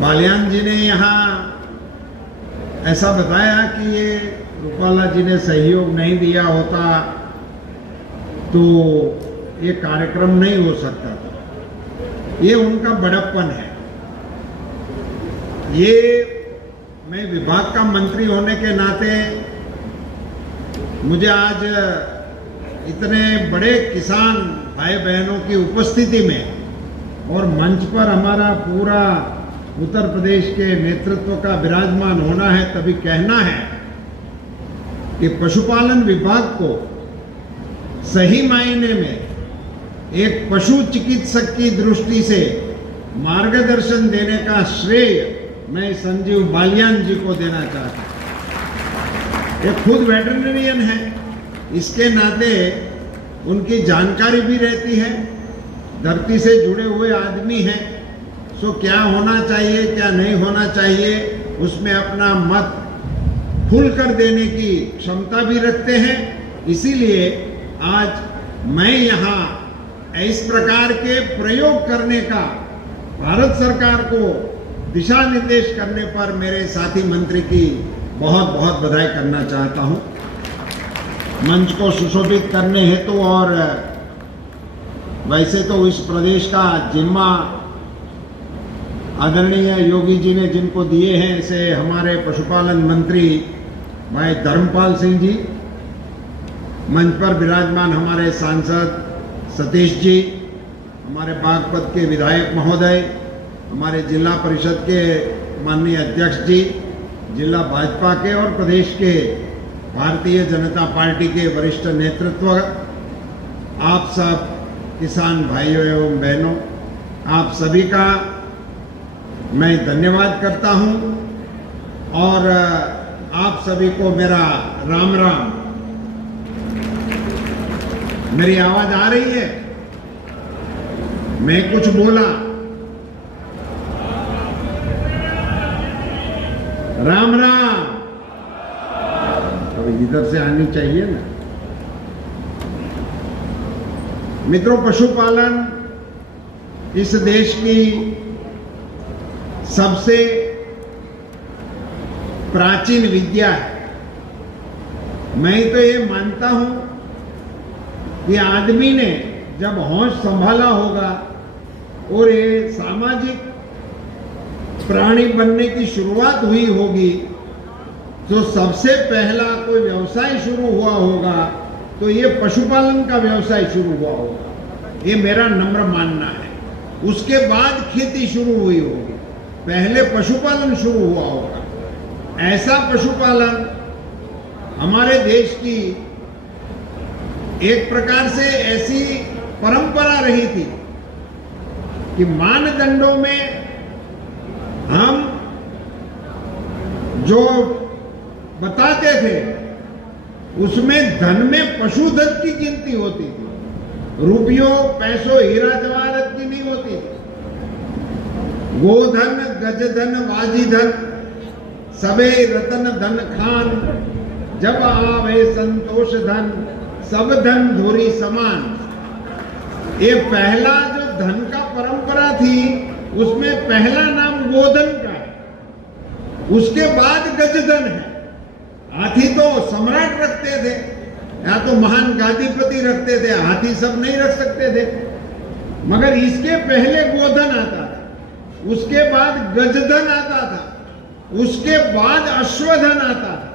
बालियान जी ने यहाँ ऐसा बताया कि ये रूपाला जी ने सहयोग नहीं दिया होता तो ये कार्यक्रम नहीं हो सकता था। ये उनका बड़प्पन है। ये मैं विभाग का मंत्री होने के नाते मुझे आज इतने बड़े किसान भाई बहनों की उपस्थिति में और मंच पर हमारा पूरा उत्तर प्रदेश के नेतृत्व का विराजमान होना है, तभी कहना है कि पशुपालन विभाग को सही मायने में एक पशु चिकित्सक की दृष्टि से मार्गदर्शन देने का श्रेय मैं संजीव बालियान जी को देना चाहता हूं। ये खुद वेटरनरियन है, इसके नाते उनकी जानकारी भी रहती है, धरती से जुड़े हुए आदमी हैं, सो क्या होना चाहिए क्या नहीं होना चाहिए उसमें अपना मत खुलकर देने की क्षमता भी रखते हैं। इसीलिए आज मैं यहाँ इस प्रकार के प्रयोग करने का भारत सरकार को दिशा निर्देश करने पर मेरे साथी मंत्री की बहुत बहुत बधाई करना चाहता हूँ। मंच को सुशोभित करने हेतु और वैसे तो इस प्रदेश का जिम्मा आदरणीय योगी जी ने जिनको दिए हैं, ऐसे हमारे पशुपालन मंत्री भाई धर्मपाल सिंह जी, मंच पर विराजमान हमारे सांसद सतीश जी, हमारे बागपत के विधायक महोदय, हमारे जिला परिषद के माननीय अध्यक्ष जी, जिला भाजपा के और प्रदेश के भारतीय जनता पार्टी के वरिष्ठ नेतृत्व, आप सब किसान भाइयों एवं बहनों, आप सभी का मैं धन्यवाद करता हूं और आप सभी को मेरा राम राम। मेरी आवाज आ रही है? मैं कुछ बोला? राम राम। तो इधर से आनी चाहिए ना। मित्रों, पशुपालन इस देश की सबसे प्राचीन विद्या है। मैं तो ये मानता हूं कि आदमी ने जब होश संभाला होगा और ये सामाजिक प्राणी बनने की शुरुआत हुई होगी, तो सबसे पहला कोई व्यवसाय शुरू हुआ होगा तो ये पशुपालन का व्यवसाय शुरू हुआ होगा। ये मेरा नम्र मानना है। उसके बाद खेती शुरू हुई होगी, पहले पशुपालन शुरू हुआ होगा। ऐसा पशुपालन हमारे देश की एक प्रकार से ऐसी परंपरा रही थी कि मानदंडों में हम जो बताते थे उसमें धन में पशुधन की गिनती होती थी, रुपयों पैसों हीरा जवाहरत की नहीं होती थी। गोधन गजधन वाजीधन सबे रतन धन खान, जब आवे संतोष धन सब धन धोरी समान। ये पहला जो धन का परंपरा थी उसमें पहला नाम गोधन का है, उसके बाद गजधन है। हाथी तो सम्राट रखते थे या तो महान गादीपति रखते थे, हाथी सब नहीं रख सकते थे, मगर इसके पहले गोधन आता था, उसके बाद गजधन आता था, उसके बाद अश्वधन आता था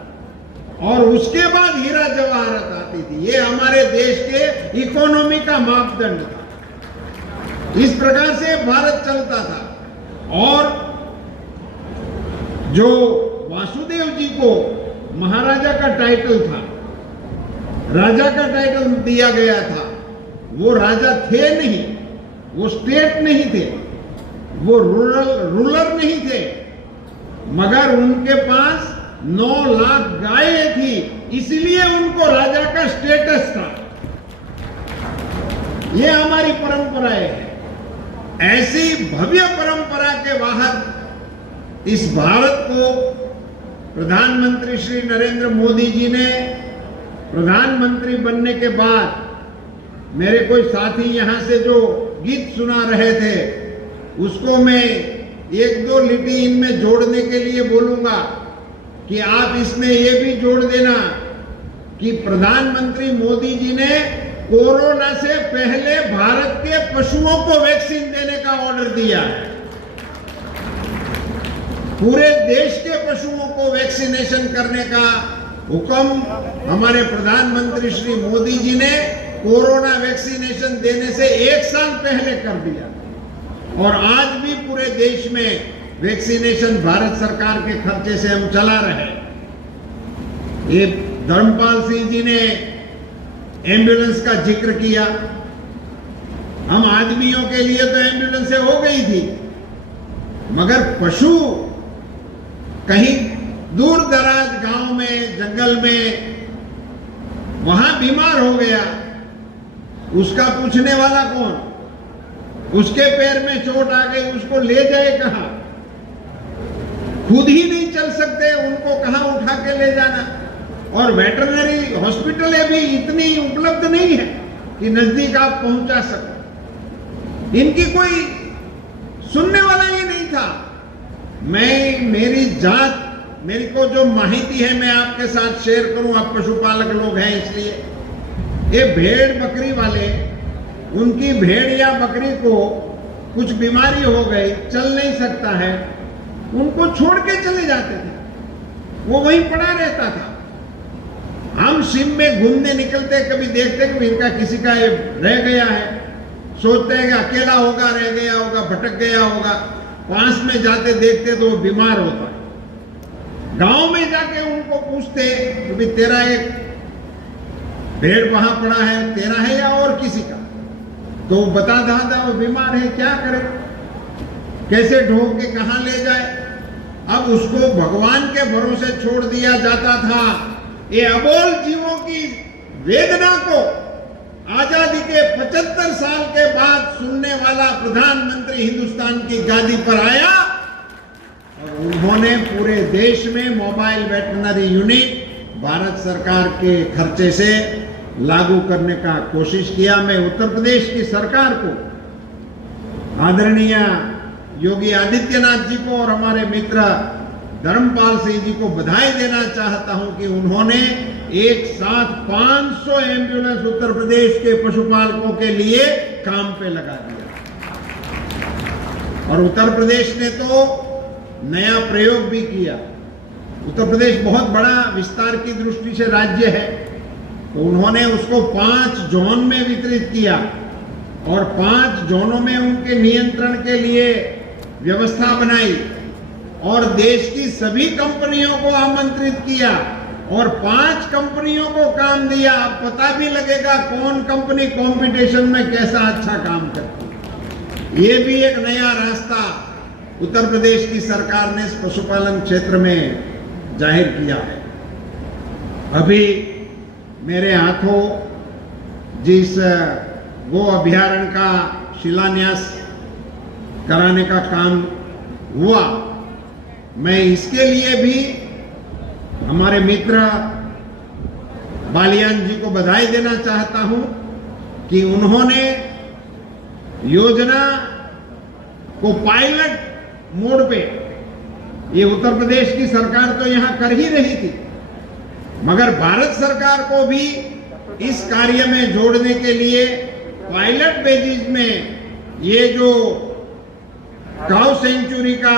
और उसके बाद हीरा जवाहरत आती थी। ये हमारे देश के इकोनॉमी का मापदंड था। इस प्रकार से भारत चलता था। और जो वासुदेव जी को महाराजा का टाइटल था, राजा का टाइटल दिया गया था, वो राजा थे नहीं, वो स्टेट नहीं थे, वो रूलर नहीं थे, मगर उनके पास 9 लाख गायें थी, इसलिए उनको राजा का स्टेटस था। ये हमारी परंपराएं हैं। ऐसी भव्य परंपरा के वाहक इस भारत को प्रधानमंत्री श्री नरेंद्र मोदी जी ने प्रधानमंत्री बनने के बाद मेरे कोई साथी यहां से जो गीत सुना रहे थे उसको मैं एक दो लिटी इनमें जोड़ने के लिए बोलूंगा कि आप इसमें ये भी जोड़ देना कि प्रधानमंत्री मोदी जी ने कोरोना से पहले भारत के पशुओं को वैक्सीन देने का ऑर्डर दिया है। पूरे देश के पशुओं को वैक्सीनेशन करने का हुक्म हमारे प्रधानमंत्री श्री मोदी जी ने कोरोना वैक्सीनेशन देने से 1 साल पहले कर दिया और आज भी पूरे देश में वैक्सीनेशन भारत सरकार के खर्चे से हम चला रहे। ये धर्मपाल सिंह जी ने एम्बुलेंस का जिक्र किया। हम आदमियों के लिए तो एम्बुलेंसें हो गई थी, मगर पशु कहीं दूर दराज गांव में, जंगल में, वहां बीमार हो गया, उसका पूछने वाला कौन? उसके पैर में चोट आ गई, उसको ले जाए कहां? खुद ही नहीं चल सकते, उनको कहां उठा के ले जाना? और वेटरनरी हॉस्पिटलें भी इतनी उपलब्ध नहीं है कि नजदीक आप पहुंचा सको। इनकी कोई सुनने वाला ही नहीं था। मेरी जात, मेरी को जो माहिती है मैं आपके साथ शेयर करूं, आप पशुपालक लोग हैं इसलिए। ये भेड़ बकरी वाले, उनकी भेड़ या बकरी को कुछ बीमारी हो गई, चल नहीं सकता है, उनको छोड़ के चले जाते थे, वो वहीं पड़ा रहता था। हम सिम में घूमने निकलते, कभी देखते कि इनका किसी का रह गया है, सोचते हैं कि अकेला होगा, रह गया होगा, भटक गया होगा। पास में जाते देखते तो वो बीमार होता है। गांव में जाके उनको पूछते कि भाई तेरा एक भेड़ वहां पड़ा है, तेरा है या और किसी का? तो वो बता दादा वो बीमार है, क्या करे, कैसे ढोक के कहां ले जाए? अब उसको भगवान के भरोसे छोड़ दिया जाता था। ये अबोल जीवों की वेदना को आजादी के 75 साल के बाद सुनने वाला प्रधानमंत्री हिंदुस्तान की गादी पर आया और उन्होंने पूरे देश में मोबाइल वेटरनरी यूनिट भारत सरकार के खर्चे से लागू करने का कोशिश किया। मैं उत्तर प्रदेश की सरकार को, आदरणीय योगी आदित्यनाथ जी को और हमारे मित्र धर्मपाल सिंह जी को बधाई देना चाहता हूं कि उन्होंने एक साथ 500 एम्बुलेंस उत्तर प्रदेश के पशुपालकों के लिए काम पे लगा दिया। और उत्तर प्रदेश ने तो नया प्रयोग भी किया। उत्तर प्रदेश बहुत बड़ा विस्तार की दृष्टि से राज्य है, तो उन्होंने उसको 5 जोन में वितरित किया और 5 जोनों में उनके नियंत्रण के लिए व्यवस्था बनाई और देश की सभी कंपनियों को आमंत्रित किया और 5 कंपनियों को काम दिया। अब पता भी लगेगा कौन कंपनी कंपटीशन में कैसा अच्छा काम करती है। ये भी एक नया रास्ता उत्तर प्रदेश की सरकार ने पशुपालन क्षेत्र में जाहिर किया है। अभी मेरे हाथों जिस गो अभ्यारण्य का शिलान्यास कराने का काम हुआ, मैं इसके लिए भी हमारे मित्र बालियान जी को बधाई देना चाहता हूं कि उन्होंने योजना को पायलट मोड पे, ये उत्तर प्रदेश की सरकार तो यहां कर ही रही थी, मगर भारत सरकार को भी इस कार्य में जोड़ने के लिए पायलट बेसिस में ये जो काऊ सेंचुरी का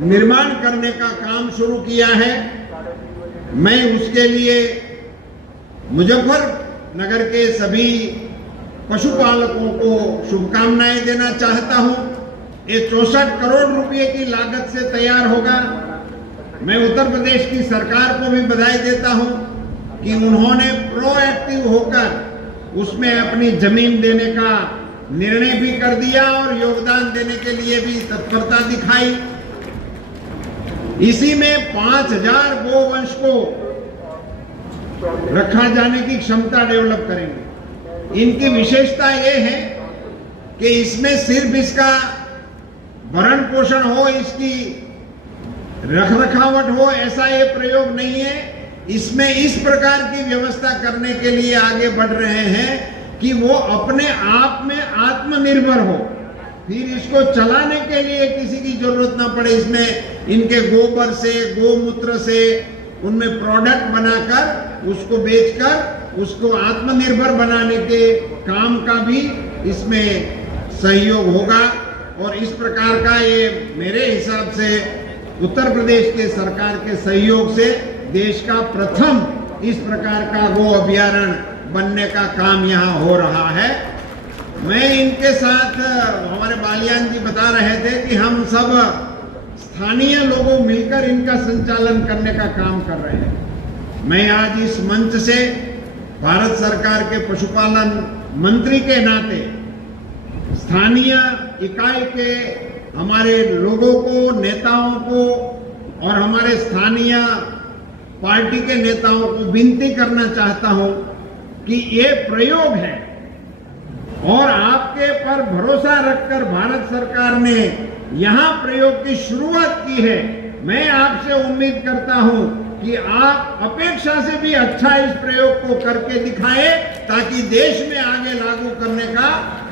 निर्माण करने का काम शुरू किया है। मैं उसके लिए मुजफ्फरनगर के सभी पशुपालकों को शुभकामनाएं देना चाहता हूं। ये 64 करोड़ रुपए की लागत से तैयार होगा। मैं उत्तर प्रदेश की सरकार को भी बधाई देता हूं कि उन्होंने प्रोएक्टिव होकर उसमें अपनी जमीन देने का निर्णय भी कर दिया और योगदान देने के लिए भी तत्परता दिखाई। इसी में 5000 गोवंश को रखा जाने की क्षमता डेवलप करेंगे। इनकी विशेषता यह है कि इसमें सिर्फ इसका भरण पोषण हो, इसकी रखरखावट हो, ऐसा ये प्रयोग नहीं है। इसमें इस प्रकार की व्यवस्था करने के लिए आगे बढ़ रहे हैं कि वो अपने आप में आत्मनिर्भर हो। फिर इसको चलाने के लिए किसी की जरूरत ना पड़े, इसमें इनके गोबर से, गोमूत्र से उनमें प्रोडक्ट बनाकर उसको बेचकर उसको आत्मनिर्भर बनाने के काम का भी इसमें सहयोग होगा। और इस प्रकार का ये मेरे हिसाब से उत्तर प्रदेश के सरकार के सहयोग से देश का प्रथम इस प्रकार का गो अभयारण्य बनने का काम यहाँ हो रहा है। मैं इनके साथ, हमारे बालियान जी बता रहे थे कि हम सब स्थानीय लोगों मिलकर इनका संचालन करने का काम कर रहे हैं। मैं आज इस मंच से भारत सरकार के पशुपालन मंत्री के नाते स्थानीय इकाई के हमारे लोगों को, नेताओं को और हमारे स्थानीय पार्टी के नेताओं को विनती करना चाहता हूं कि ये प्रयोग है और आपके पर भरोसा रखकर भारत सरकार ने यहां प्रयोग की शुरुआत की है। मैं आपसे उम्मीद करता हूं कि आप अपेक्षा से भी अच्छा इस प्रयोग को करके दिखाएं ताकि देश में आगे लागू करने का,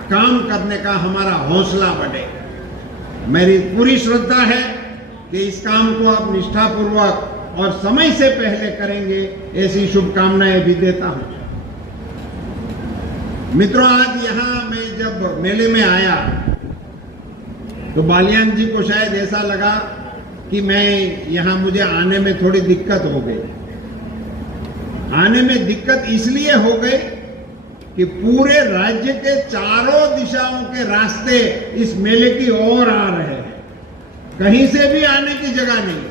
काम करने का हमारा हौसला बढ़े। मेरी पूरी श्रद्धा है कि इस काम को आप निष्ठापूर्वक और समय से पहले करेंगे, ऐसी शुभकामनाएं भी देता हूं। मित्रों, आज यहां मैं जब मेले में आया तो बालियान जी को शायद ऐसा लगा कि मैं यहां, मुझे आने में थोड़ी दिक्कत हो गई। आने में दिक्कत इसलिए हो गई कि पूरे राज्य के चारों दिशाओं के रास्ते इस मेले की ओर आ रहे हैं, कहीं से भी आने की जगह नहीं,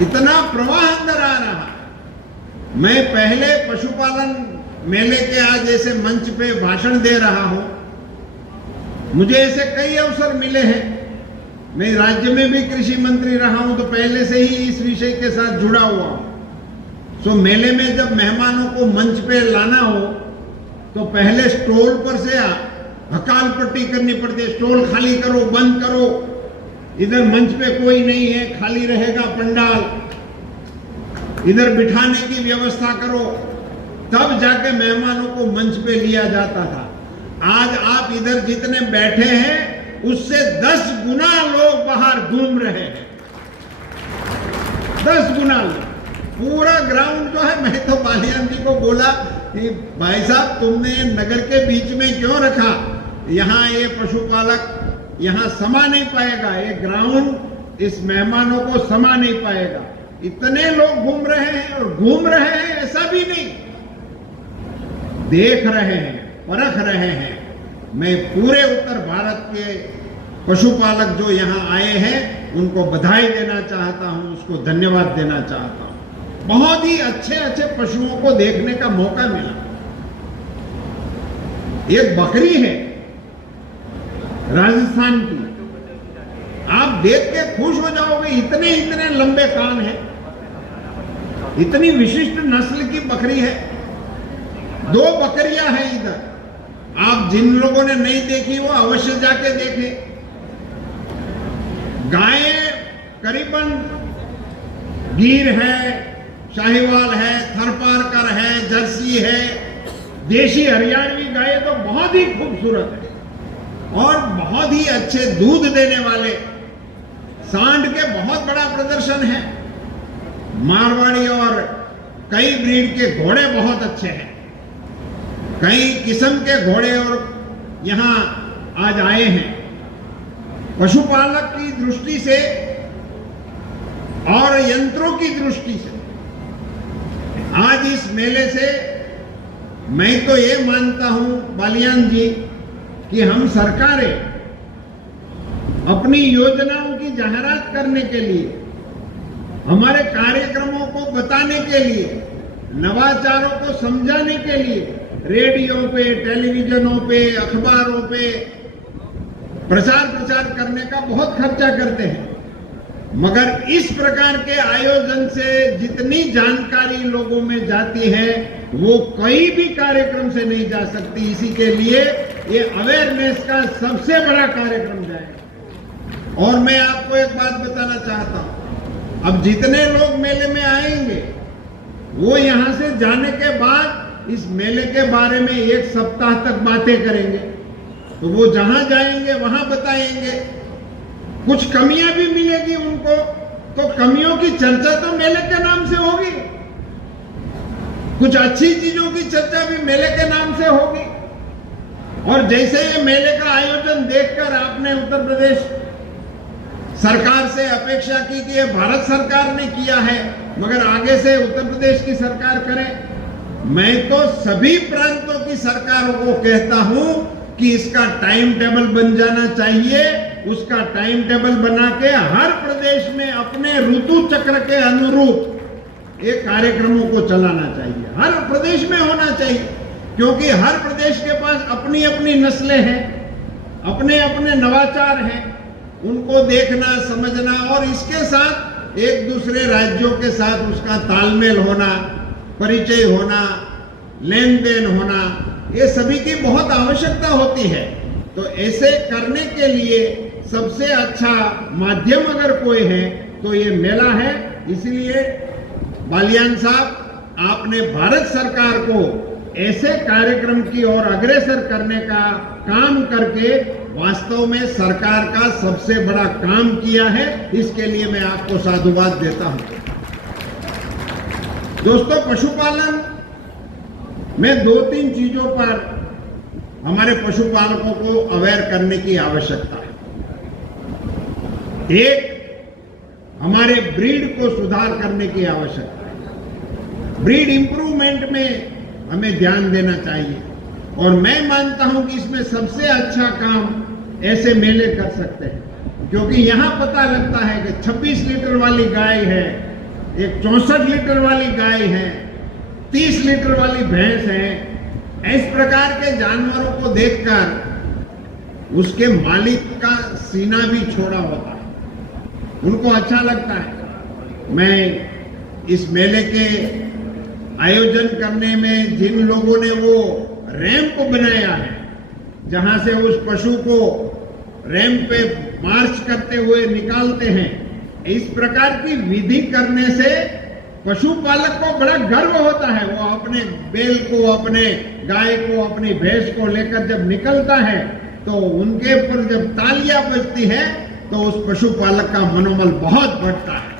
इतना प्रवाह अंदर आ रहा। मैं पहले पशुपालन मेले के आज ऐसे मंच पे भाषण दे रहा हूं, मुझे ऐसे कई अवसर मिले हैं। मैं राज्य में भी कृषि मंत्री रहा हूं तो पहले से ही इस विषय के साथ जुड़ा हुआ हूं। सो मेले में जब मेहमानों को मंच पे लाना हो तो पहले स्टॉल पर से हकाल पट्टी करनी पड़ती है, स्टॉल खाली करो, बंद करो, इधर मंच पे कोई नहीं है, खाली रहेगा पंडाल, इधर बिठाने की व्यवस्था करो, तब जाके मेहमानों को मंच पे लिया जाता था। आज आप इधर जितने बैठे हैं उससे 10 गुना लोग बाहर घूम रहे हैं, 10 गुना लोग। पूरा ग्राउंड जो है, मैं तो बालियान जी को बोला कि भाई साहब तुमने नगर के बीच में क्यों रखा, यहाँ ये पशुपालक यहाँ समा नहीं पाएगा, ये ग्राउंड इस मेहमानों को समा नहीं पाएगा। इतने लोग घूम रहे हैं और घूम रहे हैं ऐसा भी नहीं, देख रहे हैं, परख रहे हैं। मैं पूरे उत्तर भारत के पशुपालक जो यहाँ आए हैं उनको बधाई देना चाहता हूं, उसको धन्यवाद देना चाहता हूं। बहुत ही अच्छे अच्छे पशुओं को देखने का मौका मिला। एक बकरी है राजस्थान की, आप देख के खुश हो जाओगे, इतने इतने लंबे कान हैं, इतनी विशिष्ट नस्ल की बकरी है। 2 बकरियां हैं इधर, आप जिन लोगों ने नहीं देखी वो अवश्य जाके देखें। गायें करीबन गिर है, शाहीवाल है, थरपारकर है, जर्सी है, देशी हरियाणवी गायें तो बहुत ही खूबसूरत है और बहुत ही अच्छे दूध देने वाले। सांड के बहुत बड़ा प्रदर्शन है। मारवाड़ी और कई ब्रीड के घोड़े बहुत अच्छे हैं, कई किस्म के घोड़े और यहां आज आए हैं। पशुपालक की दृष्टि से और यंत्रों की दृष्टि से आज इस मेले से मैं तो ये मानता हूं बालियान जी कि हम सरकारें अपनी योजनाओं की जाहिरात करने के लिए, हमारे कार्यक्रमों को बताने के लिए, नवाचारों को समझाने के लिए रेडियो पे, टेलीविजनों पे, अखबारों पे प्रचार करने का बहुत खर्चा करते हैं, मगर इस प्रकार के आयोजन से जितनी जानकारी लोगों में जाती है वो कोई भी कार्यक्रम से नहीं जा सकती। इसी के लिए ये अवेयरनेस का सबसे बड़ा कार्यक्रम जाएगा। और मैं आपको एक बात बताना चाहता हूं, अब जितने लोग मेले में आएंगे वो यहां से जाने के बाद इस मेले के बारे में 1 सप्ताह तक बातें करेंगे। तो वो जहां जाएंगे वहां बताएंगे। कुछ कमियां भी मिलेगी उनको, तो कमियों की चर्चा तो मेले के नाम से होगी, कुछ अच्छी चीजों की चर्चा भी मेले के नाम से होगी। और जैसे ये मेले का आयोजन देखकर आपने उत्तर प्रदेश सरकार से अपेक्षा की कि ये भारत सरकार ने किया है, मगर आगे से उत्तर प्रदेश की सरकार करे। मैं तो सभी प्रांतों की सरकारों को कहता हूं कि इसका टाइम टेबल बन जाना चाहिए। उसका टाइम टेबल बना के हर प्रदेश में अपने ऋतु चक्र के अनुरूप ये कार्यक्रमों को चलाना चाहिए, हर प्रदेश में होना चाहिए, क्योंकि हर प्रदेश के पास अपनी अपनी नस्लें हैं, अपने अपने नवाचार हैं, उनको देखना समझना और इसके साथ एक दूसरे राज्यों के साथ उसका तालमेल होना, परिचय होना, लेन देन होना, ये सभी की बहुत आवश्यकता होती है। तो ऐसे करने के लिए सबसे अच्छा माध्यम अगर कोई है तो ये मेला है। इसलिए बालियान साहब, आपने भारत सरकार को ऐसे कार्यक्रम की ओर अग्रसर करने का काम करके वास्तव में सरकार का सबसे बड़ा काम किया है। इसके लिए मैं आपको साधुवाद देता हूं। दोस्तों, पशुपालन में 2-3 चीजों पर हमारे पशुपालकों को अवेयर करने की आवश्यकता है। एक, हमारे ब्रीड को सुधार करने की आवश्यकता है। ब्रीड इंप्रूवमेंट में हमें ध्यान देना चाहिए और मैं मानता हूं कि इसमें सबसे अच्छा काम ऐसे मेले कर सकते हैं, क्योंकि यहां पता लगता है कि 26 लीटर वाली गाय है, एक 64 लीटर वाली गाय है, 30 लीटर वाली भैंस है। इस प्रकार के जानवरों को देखकर उसके मालिक का सीना भी छोड़ा होता है, उनको अच्छा लगता है। मैं इस मेले के आयोजन करने में जिन लोगों ने वो रैंप बनाया है, जहां से उस पशु को रैंप पे मार्च करते हुए निकालते हैं, इस प्रकार की विधि करने से पशुपालक को बड़ा गर्व होता है। वो अपने बैल को, अपने गाय को, अपनी भैंस को लेकर जब निकलता है तो उनके ऊपर जब तालियां बजती है तो उस पशुपालक का मनोबल बहुत बढ़ता है।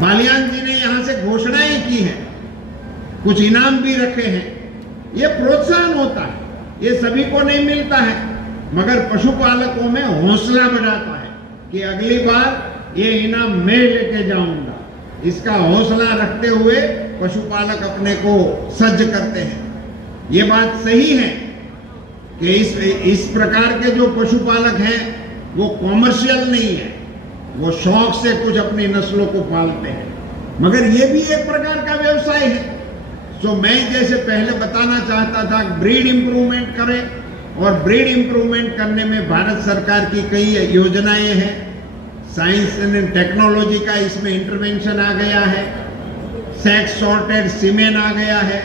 बालियान जी ने यहां से घोषणाएं की हैं, कुछ इनाम भी रखे हैं। ये प्रोत्साहन होता है, ये सभी को नहीं मिलता है, मगर पशुपालकों में हौसला बढ़ाता है कि अगली बार ये इनाम मैं लेके जाऊंगा। इसका हौसला रखते हुए पशुपालक अपने को सज्ज करते हैं। ये बात सही है कि इस प्रकार के जो पशुपालक हैं वो कॉमर्शियल नहीं है, वो शौक से कुछ अपनी नस्लों को पालते हैं, मगर ये भी एक प्रकार का व्यवसाय है। तो मैं जैसे पहले बताना चाहता था, ब्रीड इंप्रूवमेंट करें, और ब्रीड इंप्रूवमेंट करने में भारत सरकार की कई योजनाएं हैं। साइंस एंड टेक्नोलॉजी का इसमें इंटरवेंशन आ गया है, सेक्स सॉर्टेड सीमेन आ गया है।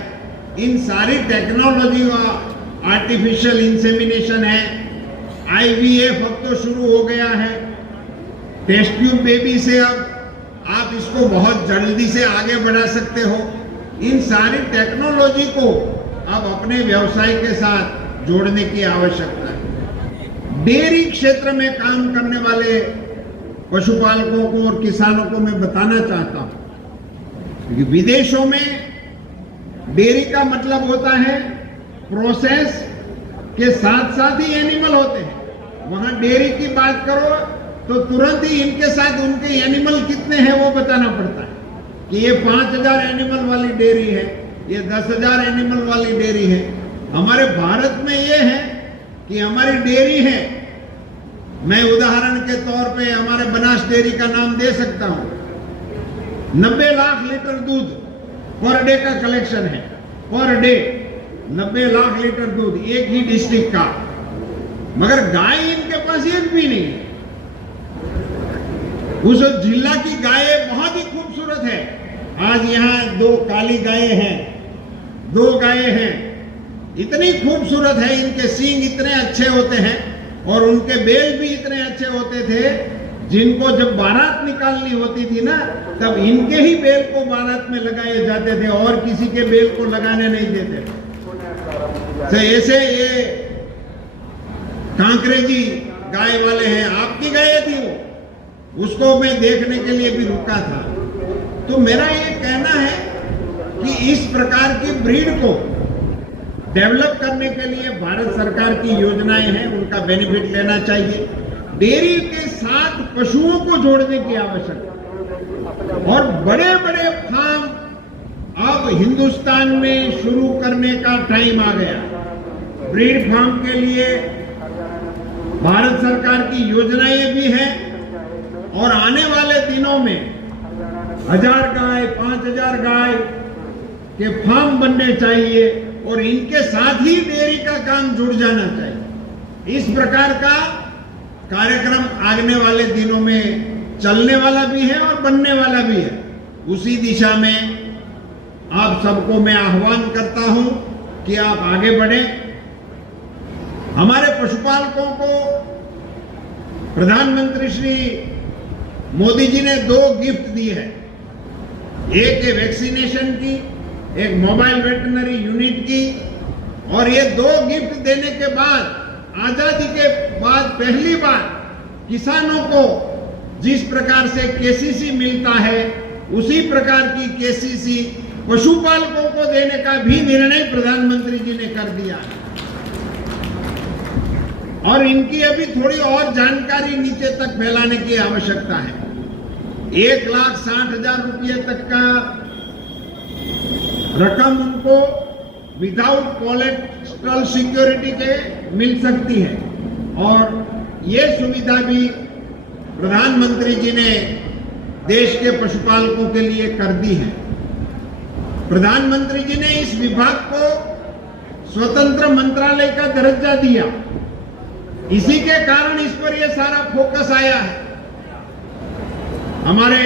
इन सारी टेक्नोलॉजी का आर्टिफिशियल इंसेमिनेशन है, IVF अब तो शुरू हो गया है, टेस्ट ट्यूब बेबी से अब आप इसको बहुत जल्दी से आगे बढ़ा सकते हो। इन सारी टेक्नोलॉजी को अब अपने व्यवसाय के साथ जोड़ने की आवश्यकता है। डेयरी क्षेत्र में काम करने वाले पशुपालकों को और किसानों को मैं बताना चाहता हूं कि विदेशों में डेयरी का मतलब होता है प्रोसेस के साथ साथ ही एनिमल होते हैं। वहां डेयरी की बात करो तो तुरंत ही इनके साथ उनके एनिमल कितने हैं वो बताना पड़ता है कि ये 5000 एनिमल वाली डेयरी है, ये 10,000 एनिमल वाली डेयरी है। हमारे भारत में ये है कि हमारी डेयरी है, मैं उदाहरण के तौर पे हमारे बनास डेयरी का नाम दे सकता हूं। 90 लाख लीटर दूध पर डे का कलेक्शन है, पर डे 90 लाख लीटर दूध एक ही डिस्ट्रिक्ट का, मगर गाय इनके पास एक भी नहीं है। उस जिला की गाय बहुत ही खूबसूरत है। आज यहाँ 2 काली गायें हैं, 2 गायें हैं, इतनी खूबसूरत है, इनके सींग इतने अच्छे होते हैं और उनके बेल भी इतने अच्छे होते थे। जिनको जब बारात निकालनी होती थी ना, तब इनके ही बेल को बारात में लगाए जाते थे और किसी के बेल को लगाने नहीं देते थे। तो ऐसे ये कांकरेजी गाय वाले हैं, आपकी गाय थी वो, उसको मैं देखने के लिए भी रुका था। तो मेरा ये कहना है कि इस प्रकार की ब्रीड को डेवलप करने के लिए भारत सरकार की योजनाएं हैं, उनका बेनिफिट लेना चाहिए। डेयरी के साथ पशुओं को जोड़ने की आवश्यकता, और बड़े बड़े फार्म अब हिंदुस्तान में शुरू करने का टाइम आ गया। ब्रीड फार्म के लिए भारत सरकार की योजनाएं भी हैं, और आने वाले दिनों में 1000 गाय 5000 गाय के फार्म बनने चाहिए, और इनके साथ ही डेयरी का काम जुड़ जाना चाहिए। इस प्रकार का कार्यक्रम आने वाले दिनों में चलने वाला भी है और बनने वाला भी है। उसी दिशा में आप सबको मैं आह्वान करता हूं कि आप आगे बढ़ें। हमारे पशुपालकों को प्रधानमंत्री श्री मोदी जी ने 2 गिफ्ट दी है, एक है वैक्सीनेशन की, एक मोबाइल वेटरनरी यूनिट की। और ये 2 गिफ्ट देने के बाद, आजादी के बाद पहली बार किसानों को जिस प्रकार से केसीसी मिलता है, उसी प्रकार की केसीसी पशुपालकों को देने का भी निर्णय प्रधानमंत्री जी ने कर दिया है। और इनकी अभी थोड़ी और जानकारी नीचे तक फैलाने की आवश्यकता है। 1,60,000 रुपये तक का रकम उनको विदाउट कोलेटरल सिक्योरिटी के मिल सकती है, और ये सुविधा भी प्रधानमंत्री जी ने देश के पशुपालकों के लिए कर दी है। प्रधानमंत्री जी ने इस विभाग को स्वतंत्र मंत्रालय का दर्जा दिया, इसी के कारण इस पर यह सारा फोकस आया है। हमारे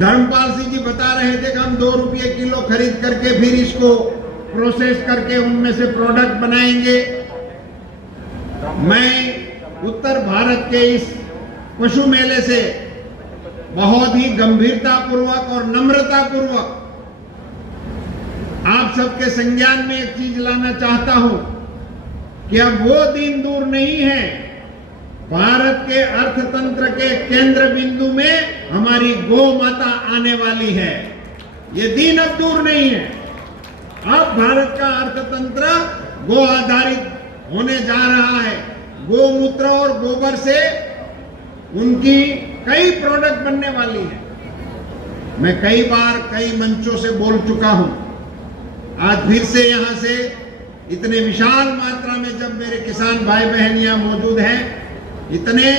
धर्मपाल सिंह जी बता रहे थे कि हम 2 रुपये किलो खरीद करके फिर इसको प्रोसेस करके उनमें से प्रोडक्ट बनाएंगे। मैं उत्तर भारत के इस पशु मेले से बहुत ही गंभीरता पूर्वक और नम्रता पूर्वक आप सबके संज्ञान में एक चीज लाना चाहता हूं कि अब वो दिन दूर नहीं है, भारत के अर्थतंत्र के केंद्र बिंदु में हमारी गौ माता आने वाली है। ये दिन अब दूर नहीं है। अब भारत का अर्थतंत्र गो आधारित होने जा रहा है। गोमूत्र और गोबर से उनकी कई प्रोडक्ट बनने वाली है। मैं कई बार कई मंचों से बोल चुका हूं, आज फिर से यहां से इतने विशाल मात्रा में जब मेरे किसान भाई बहन यहां मौजूद हैं, इतने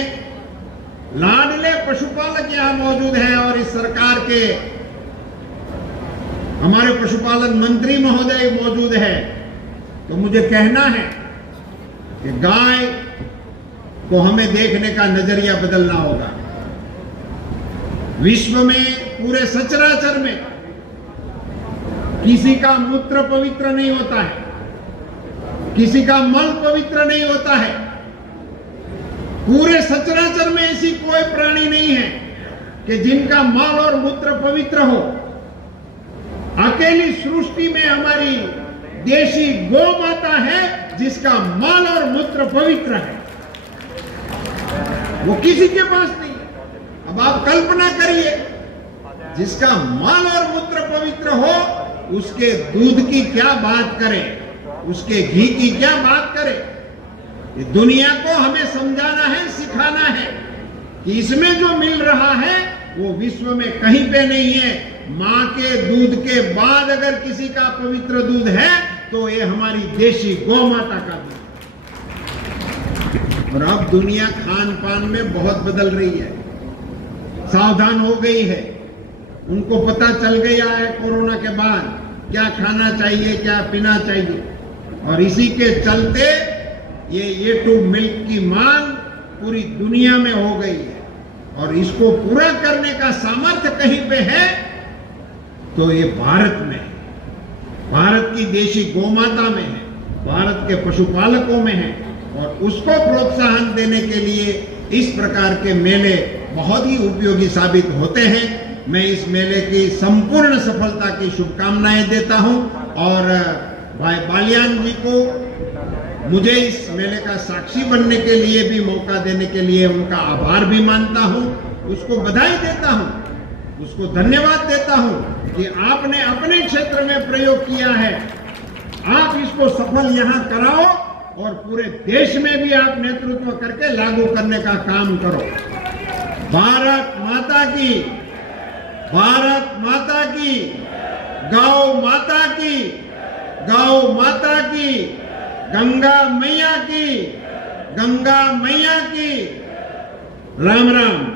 लाडले पशुपालक यहां मौजूद हैं, और इस सरकार के हमारे पशुपालन मंत्री महोदय मौजूद है, तो मुझे कहना है कि गाय को हमें देखने का नजरिया बदलना होगा। विश्व में पूरे सचराचर में किसी का मूत्र पवित्र नहीं होता है, किसी का मल पवित्र नहीं होता है। पूरे सचराचर में ऐसी कोई प्राणी नहीं है कि जिनका मल और मूत्र पवित्र हो। अकेली सृष्टि में हमारी देशी गौ माता है जिसका मल और मूत्र पवित्र है, वो किसी के पास नहीं। अब आप कल्पना करिए, जिसका मल और मूत्र पवित्र हो, उसके दूध की क्या बात करें, उसके घी की क्या बात करें। ये दुनिया को हमें समझाना है, सिखाना है कि इसमें जो मिल रहा है वो विश्व में कहीं पे नहीं है। मां के दूध के बाद अगर किसी का पवित्र दूध है तो ये हमारी देशी गौ माता का दूध। और अब दुनिया खान पान में बहुत बदल रही है, सावधान हो गई है। उनको पता चल गया है कोरोना के बाद क्या खाना चाहिए, क्या पीना चाहिए, और इसी के चलते ये टू मिल्क की मांग पूरी दुनिया में हो गई है। और इसको पूरा करने का सामर्थ्य कहीं पे है तो ये भारत में है, भारत की देशी गौमाता में है, भारत के पशुपालकों में है। और उसको प्रोत्साहन देने के लिए इस प्रकार के मेले बहुत ही उपयोगी साबित होते हैं। मैं इस मेले की संपूर्ण सफलता की शुभकामनाएं देता हूं और भाई बालियान जी को मुझे इस मेले का साक्षी बनने के लिए भी मौका देने के लिए उनका आभार भी मानता हूं, उसको बधाई देता हूं, उसको धन्यवाद देता हूं कि आपने अपने क्षेत्र में प्रयोग किया है। आप इसको सफल यहां कराओ और पूरे देश में भी आप नेतृत्व करके लागू करने का काम करो। भारत माता की, भारत माता की, गौ माता की, गौ माता की, गंगा मैया की, गंगा मैया की। राम राम।